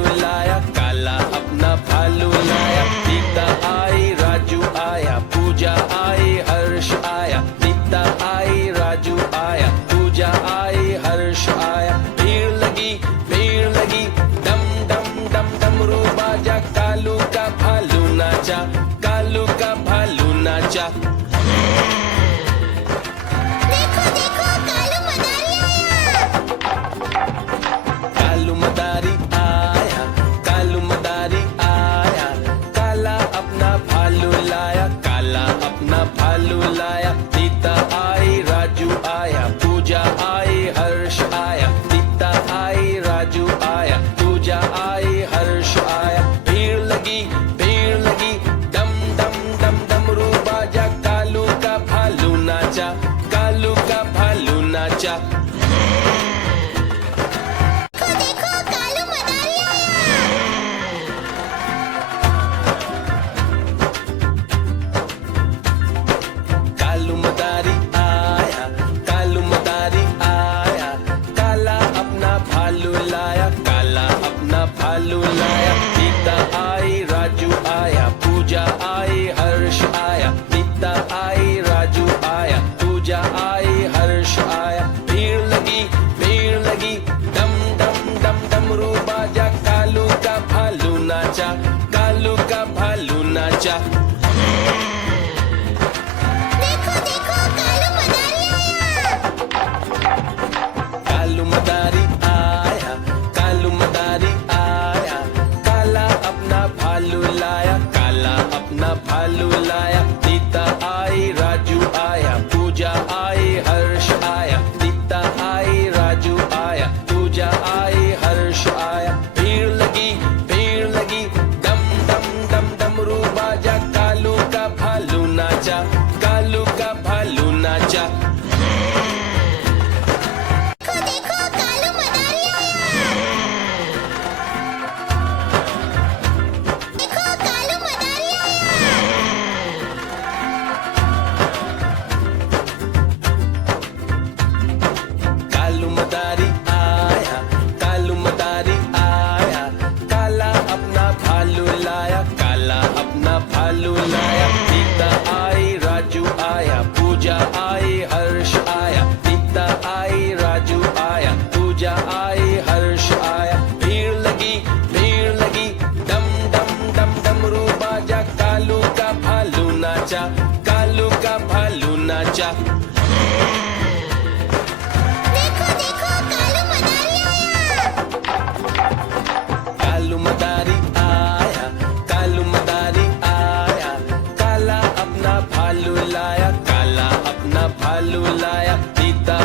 भालू लाया, काला अपना भालू लाया। सीता आई, राजू आया, पूजा आई, हर्ष आया। सीता आई, राजू आया, पूजा आई, हर्ष आया। भीड़ लगी, डम डम डम डमरू बाजा। कालू का भालू नाचा, कालू का भालू नाचा। देखो देखो कालू मदारी आया। कालू मदारी आया, काला अपना भालू लाया, काला अपना भालू लाया। सीता आई, राजू आया, पूजा आई, हर्ष आया। सीता आई, राजू आया, पूजा आई, हर्ष आया। भीड़ लगी, डम डम डम डमरू बाजा। कालू का भालू नाचा, कालू का भालू नाचा। देखो कालू मदारी कालू मदारी आया, कालू मदारी आया, काला अपना भालू लाया, काला अपना भालू लाया। सीता आई, राजू आया, पूजा आई, हर्ष आया। सीता आई, राजू आया, पूजा आई, हर्ष आया। भीड़ लगी, डम डम डम डमरू बाजा। कालू का भालू नाचा, कालू का भालू नाचा। देखो देखो कालू मदारी आया, कालू मदारी आया, काला अपना भालू लाया, काला अपना भालू लाया। सीता आई, राजू आया, पूजा आई, हर्ष आया। सीता आई, राजू आया, पूजा आई, हर्ष आया। भीड़ लगी, डम डम डम डमरू बाजा। कालू का भालू नाचा, कालू का भालू नाचा। देखो कालू मदारी देखो कालू मदारी कालू मदारी आया, कालू मदारी आया, काला अपना भालू लाया, काला अपना भालू लाया। सीता आई, राजू आया, पूजा आई, हर्ष आया। सीता आई, राजू आया, पूजा आई, हर्ष आया। भीड़ लगी, डम डम डम डमरू बाजा। कालू का भालू नाचा, कालू का भालू नाचा। देखो देखो कालू मदारी आया, कालू मदारी आया, काला अपना भालू लाया, काला अपना भालू लाया। सीता